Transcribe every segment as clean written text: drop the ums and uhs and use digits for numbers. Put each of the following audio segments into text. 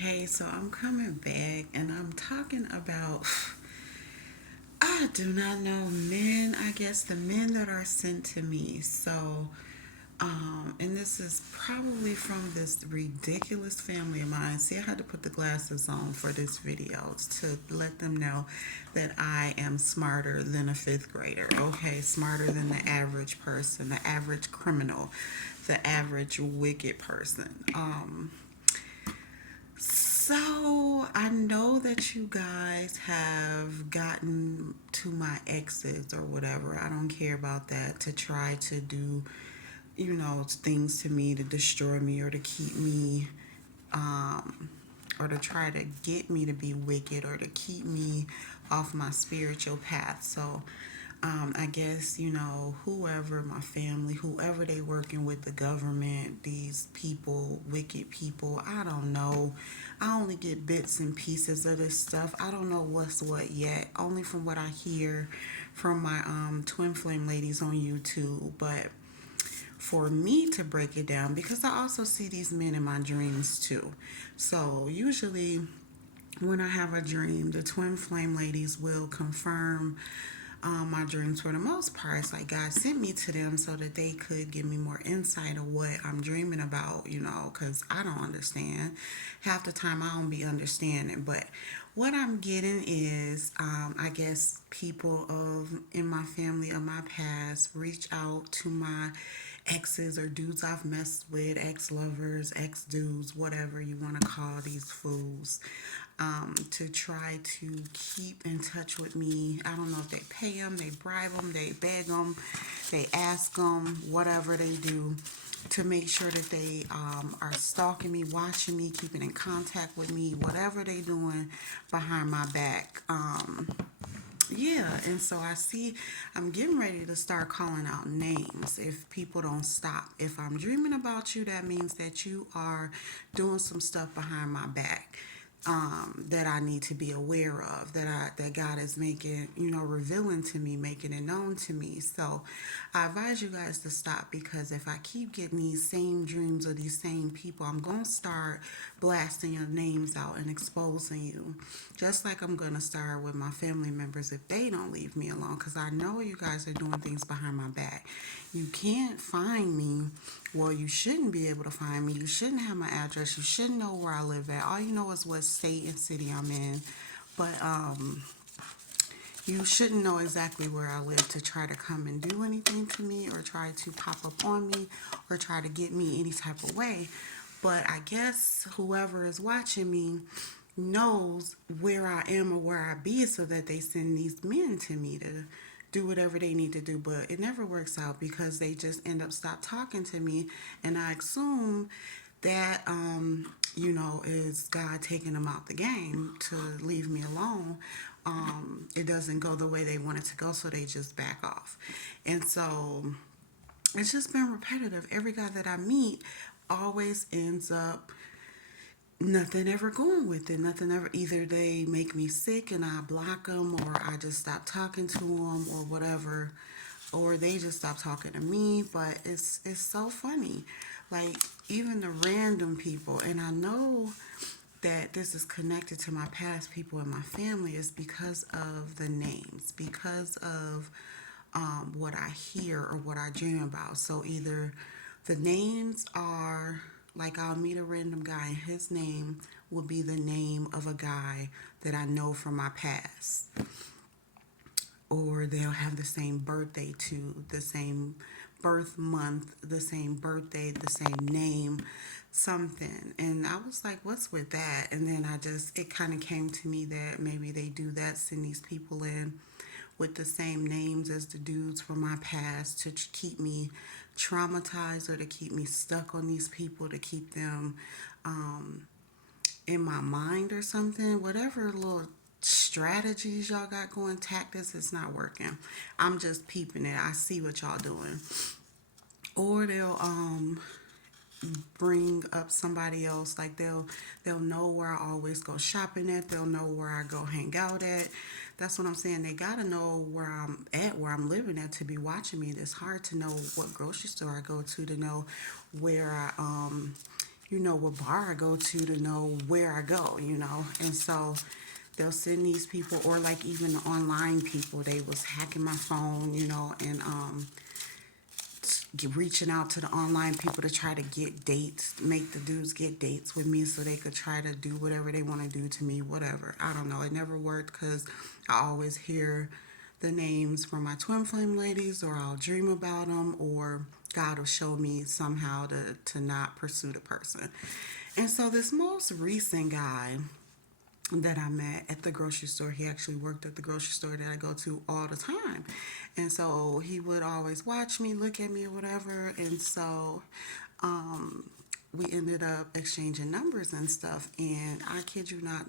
Hey, so I'm coming back and I'm talking about I do not know men, I guess the men that are sent to me. And this is probably from this ridiculous family of mine. See, I had to put the glasses on for this video to let them know that I am smarter than a fifth grader. Okay, smarter than the average person, the average criminal, the average wicked person. So I know that you guys have gotten to my exes or whatever. I don't care about that to try to do, things to me to destroy me or to keep me, um, or to try to get me to be wicked or to keep me off my spiritual path. So I guess, whoever, my family, whoever they working with, the government, these people, wicked people, I don't know. I only get bits and pieces of this stuff. I don't know what's what yet, only from what I hear from my twin flame ladies on YouTube. But for me to break it down, because I also see these men in my dreams too. So usually when I have a dream, the twin flame ladies will confirm my dreams for the most part. It's like God sent me to them so that they could give me more insight of what I'm dreaming about, because I don't understand. Half the time I don't be understanding. But what I'm getting is, I guess people in my family of my past reach out to my exes or dudes I've messed with, ex lovers, ex dudes, whatever you want to call these fools, to try to keep in touch with me. I don't know if they pay them, they bribe them, they beg them, they ask them, whatever they do to make sure that they are stalking me, watching me, keeping in contact with me, whatever they doing behind my back. Yeah, and so I see I'm getting ready to start calling out names if people don't stop. If I'm dreaming about you, that means that you are doing some stuff behind my back. That I need to be aware of, that God is making, revealing to me, making it known to me. So I advise you guys to stop, because if I keep getting these same dreams of these same people, I'm gonna start blasting your names out and exposing you. Just like I'm gonna start with my family members if they don't leave me alone, because I know you guys are doing things behind my back. You can't find me. Well, you shouldn't be able to find me. You shouldn't have my address. You shouldn't know where I live at. All you know is what state and city I'm in. But you shouldn't know exactly where I live to try to come and do anything to me or try to pop up on me or try to get me any type of way. But I guess whoever is watching me knows where I am or where I be, so that they send these men to me to do whatever they need to do. But it never works out because they just end up stop talking to me, and I assume that is God taking them out the game to leave me alone. It doesn't go the way they want it to go, so they just back off. And so it's just been repetitive. Every guy that I meet always ends up nothing ever going with it. Nothing ever. Either they make me sick and I block them, or I just stop talking to them, or whatever, or they just stop talking to me. But it's so funny, like even the random people, and I know that this is connected to my past people in my family is because of the names, because of what I hear or what I dream about. So either the names are like I'll meet a random guy and his name will be the name of a guy that I know from my past. Or they'll have the same birthday too, the same birth month, the same birthday, the same name, something. And I was like, what's with that? And then it kind of came to me that maybe they do that, send these people in with the same names as the dudes from my past to keep me traumatized or to keep me stuck on these people, to keep them in my mind or something. Whatever little strategies y'all got going, tactics, it's not working. I'm just peeping it. I see what y'all doing. Or they'll bring up somebody else, like they'll know where I always go shopping at, they'll know where I go hang out at. That's what I'm saying. They gotta know where I'm at, where I'm living at, to be watching me. It's hard to know what grocery store I go to know where I what bar I go to know where I go. And so they'll send these people, or like even the online people, they was hacking my phone, and reaching out to the online people to try to get dates, make the dudes get dates with me so they could try to do whatever they want to do to me, whatever. I don't know. It never worked because I always hear the names from my twin flame ladies, or I'll dream about them, or God will show me somehow to not pursue the person. And so this most recent guy that I met at the grocery store. He actually worked at the grocery store that I go to all the time. And so he would always watch me, look at me, or whatever. And so we ended up exchanging numbers and stuff. And I kid you not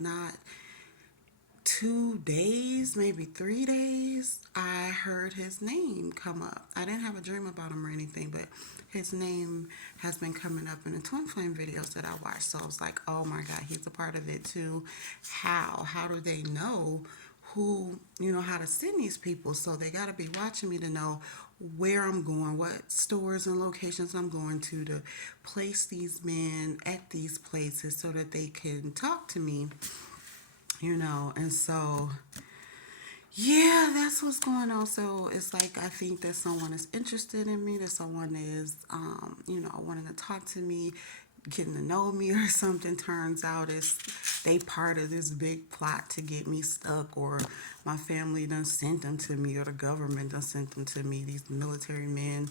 2 days, maybe 3 days, I heard his name come up. I didn't have a dream about him or anything, but his name has been coming up in the Twin Flame videos that I watched. So I was like, oh my God, he's a part of it too. How? How do they know how to send these people? So they got to be watching me to know where I'm going, what stores and locations I'm going to place these men at these places so that they can talk to me. And so yeah, that's what's going on. So it's like I think that someone is interested in me, that someone is wanting to talk to me, getting to know me or something. Turns out it's they part of this big plot to get me stuck, or my family done sent them to me, or the government done sent them to me, these military men.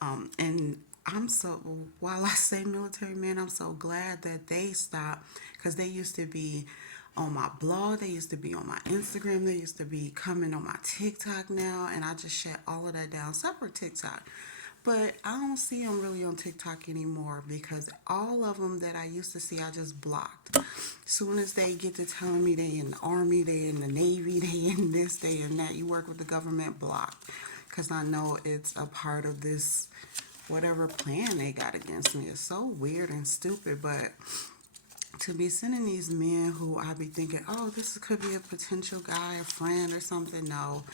And I'm so, while I say military men, I'm so glad that they stopped, because they used to be on my blog, they used to be on my Instagram, they used to be coming on my TikTok now, and I just shut all of that down, separate TikTok. But I don't see them really on TikTok anymore, because all of them that I used to see, I just blocked. Soon as they get to telling me they in the army, they in the navy, they in this, they in that, you work with the government, blocked. Because I know it's a part of this whatever plan they got against me. It's so weird and stupid, but to be sending these men who I be thinking, oh, this could be a potential guy, a friend or something. No,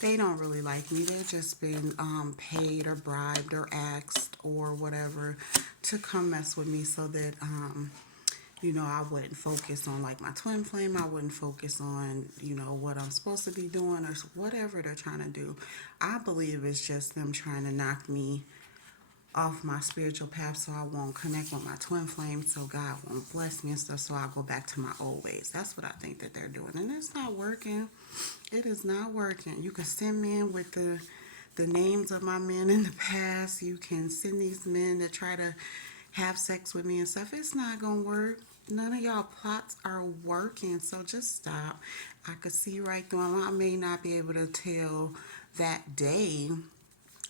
they don't really like me. They've just been paid or bribed or asked or whatever to come mess with me, so that I wouldn't focus on like my twin flame. I wouldn't focus on what I'm supposed to be doing, or whatever they're trying to do. I believe it's just them trying to knock me off my spiritual path, so I won't connect with my twin flame, so God won't bless me and stuff, so I'll go back to my old ways. That's what I think that they're doing, and it's not working. It is not working. You can send men with the names of my men in the past. You can send these men that try to have sex with me and stuff. It's not gonna work. None of y'all plots are working, so just stop. I could see right through them. I may not be able to tell that day,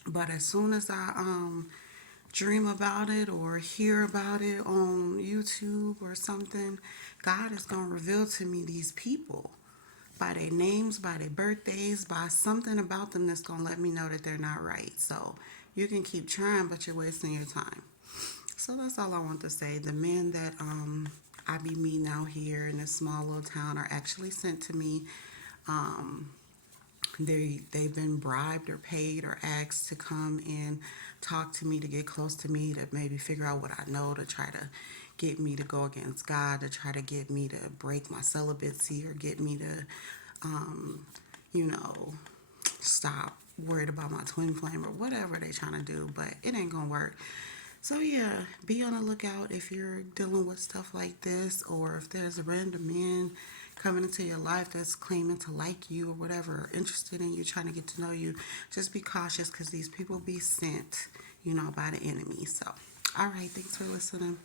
but as soon as I dream about it or hear about it on YouTube or something, God is going to reveal to me these people by their names, by their birthdays, by something about them that's going to let me know that they're not right. So you can keep trying, but you're wasting your time. So that's all I want to say. The men that I be meeting out here in this small little town are actually sent to me. Um, they've been bribed or paid or asked to come and talk to me, to get close to me, to maybe figure out what I know, to try to get me to go against God, to try to get me to break my celibacy, or get me to you know stop worried about my twin flame, or whatever they trying to do. But it ain't gonna work. So yeah, be on the lookout if you're dealing with stuff like this, or if there's a random man coming into your life that's claiming to like you or whatever, or interested in you, trying to get to know you. Just be cautious, because these people be sent, by the enemy. So, all right, thanks for listening.